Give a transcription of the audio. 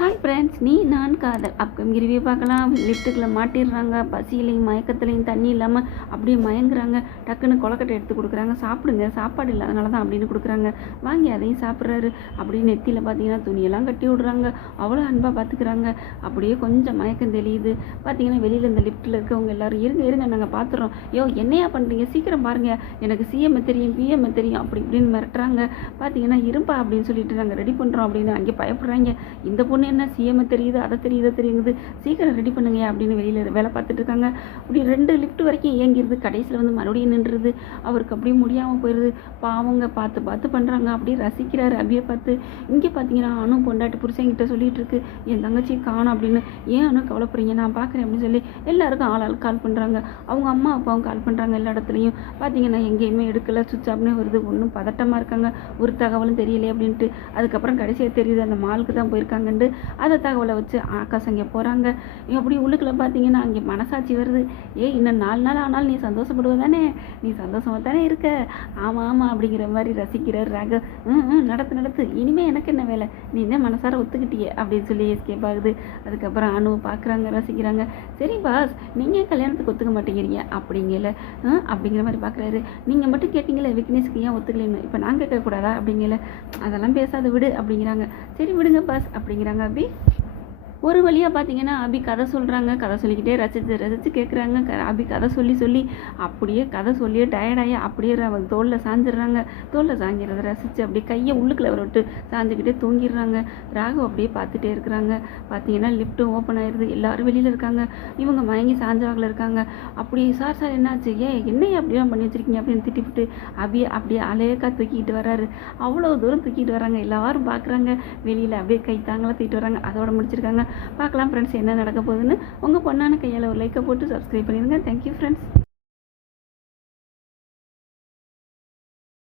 Hi friends நீ நான் காதல். அப்கமிங் ரிவ்யூ பார்க்கலாம். லிஃப்ட்டுக்குள்ளே மாட்டிடுறாங்க. பசியிலையும் மயக்கத்துலையும் தண்ணி இல்லாமல் அப்படியே மயங்குறாங்க. டக்குன்னு கொலக்கட்டை எடுத்து கொடுக்குறாங்க. சாப்பிடுங்க. சாப்பாடு இல்லாதனால தான் அப்படின்னு கொடுக்குறாங்க. வாங்கி அதையும் சாப்பிட்றாரு. அப்படியே நெத்தியில் பார்த்தீங்கன்னா துணியெல்லாம் கட்டி விடுறாங்க. அவ்வளோ அன்பாக பார்த்துக்கிறாங்க. அப்படியே கொஞ்சம் மயக்கம் தெளியுது. பார்த்தீங்கன்னா வெளியில் இந்த லிஃப்ட்டில் இருக்கவங்க எல்லாரும் இருங்க இருங்க நாங்கள் பார்த்துறோம். யோ என்னையா பண்ணுறீங்க சீக்கிரம் பாருங்கள் எனக்கு சிஎம் தெரியும் பிஎம் தெரியும் அப்படி இப்படின்னு மிரட்டுறாங்க. பார்த்தீங்கன்னா இருப்பா அப்படின்னு சொல்லிட்டு நாங்கள் ரெடி பண்ணுறோம் அப்படின்னு அங்கே பயப்படுறாங்க. இந்த பொண்ணு என்ன சிஎம் தெரியுது அதை தெரியுது தெரியுது. சீக்கிரம் ரெடி பண்ணுங்க அப்படின்னு வெளியில் வேலை பார்த்துட்டு இருக்காங்க. அப்படி ரெண்டு லிஃப்ட் வரைக்கும் இயங்கிடுது கடைசியில் வந்து மறுபடியும் நின்றுது அவருக்கு அப்படியே முடியாமல் போயிடுது பாவங்க பார்த்து பார்த்து பண்ணுறாங்க அப்படியே ரசிக்கிறார் அப்படியே பார்த்து. இங்கே பார்த்தீங்கன்னா அனு பொண்டாட்டி புருஷங்கிட்ட சொல்லிட்டு இருக்கு. என் தங்கச்சி காணும் அப்படின்னு. ஏன் அனு கவலைப்படுறீங்க? நான் பார்க்குறேன் அப்படின்னு சொல்லி எல்லாருக்கும் ஆள் ஆள் கால் பண்ணுறாங்க அவங்க அம்மா அப்பாவும் கால் பண்ணுறாங்க எல்லா இடத்துலையும். பார்த்தீங்கன்னா எங்கேயுமே எடுக்கல. சுவிட்ச் ஆஃப்னே வருது. ஒன்றும் பதட்டமாக இருக்காங்க. ஒரு தகவலும் தெரியல அப்படின்ட்டு. அதுக்கப்புறம் கடைசியாக தெரியுது அந்த மாலுக்கு தான் போயிருக்காங்கன்ட்டு. அதை தகவலை வச்சு ஆகாஷ் அங்கே போகிறாங்க அப்படி உள்ளுக்குள்ள பார்த்தீங்கன்னா அங்கே மனசாட்சி வருது. ஏய் இன்னும் நாலு நாள் ஆனாலும் நீ சந்தோஷப்படுவ தானே நீ சந்தோஷமாக தானே இருக்க? ஆமாம் ஆமாம் அப்படிங்கிற மாதிரி ரசிக்கிறார் ராக ம் ம், நடத்து நடத்து. இனிமேல் எனக்கு என்ன வேலை? நீ என்ன மனசார ஒத்துக்கிட்டியே? அப்படின்னு சொல்லி எஸ்கேப் ஆகுது. அதுக்கப்புறம் அணுவை பார்க்குறாங்க ரசிக்கிறாங்க. சரி பாஸ் நீங்கள் கல்யாணத்துக்கு ஒத்துக்க மாட்டேங்கிறீங்க? அப்படிங்கல. அப்படிங்கிற மாதிரி பார்க்குறாரு நீங்கள் மட்டும் கேட்டிங்களே விக்னேஷ்க்கு ஏன் ஒத்துக்கலைன்னு? இப்போ நான் கேட்கக்கூடாதா? அப்படிங்கல. அதெல்லாம் பேசாத விடு அப்படிங்கிறாங்க. சரி விடுங்க பாஸ் அப்படிங்கிறாங்க. அபி ஒரு வழியாக பார்த்தீங்கன்னா அபி கதை சொல்கிறாங்க கதை சொல்லிக்கிட்டே ரசித்து ரசித்து கேட்குறாங்க க அபி கதை சொல்லி சொல்லி அப்படியே கதை சொல்லியே டயர்டாகி அப்படியே அவங்க தோளில் சாஞ்சிடுறாங்க. தோளில் சாஞ்சிடுறத ரசித்து அப்படியே கையை உள்ளுக்குள்ள விட்டு சாஞ்சிக்கிட்டே தூங்கிடுறாங்க. ராகு அப்படியே பார்த்துட்டே இருக்கிறாங்க. பார்த்தீங்கன்னா லிஃப்ட்டும் ஓப்பன் ஆயிடுது எல்லோரும் வெளியில் இருக்காங்க. இவங்க மயங்கி சாஞ்சவாகில் இருக்காங்க. அப்படி சார் சார் என்னாச்சு? ஏன் என்னையே அப்படிலாம் பண்ணி வச்சுருக்கீங்க அப்படின்னு திட்டிவிட்டு அபியை அப்படியே அலையக்கா தூக்கிட்டு வராரு அவ்வளோ தூரம் தூக்கிட்டு வராங்க எல்லாரும் பார்க்குறாங்க வெளியில் அப்படியே கை தாங்களாக தூக்கிட்டு வராங்க அதோட முடிச்சிருக்காங்க. பார்க்கலாம் ஃப்ரெண்ட்ஸ் என்ன நடக்க போகுதுன்னு. உங்கள் பொண்ணான கையால் ஒரு லைக்கை போட்டு சப்ஸ்கிரைப் பண்ணிடுங்க. Thank you friends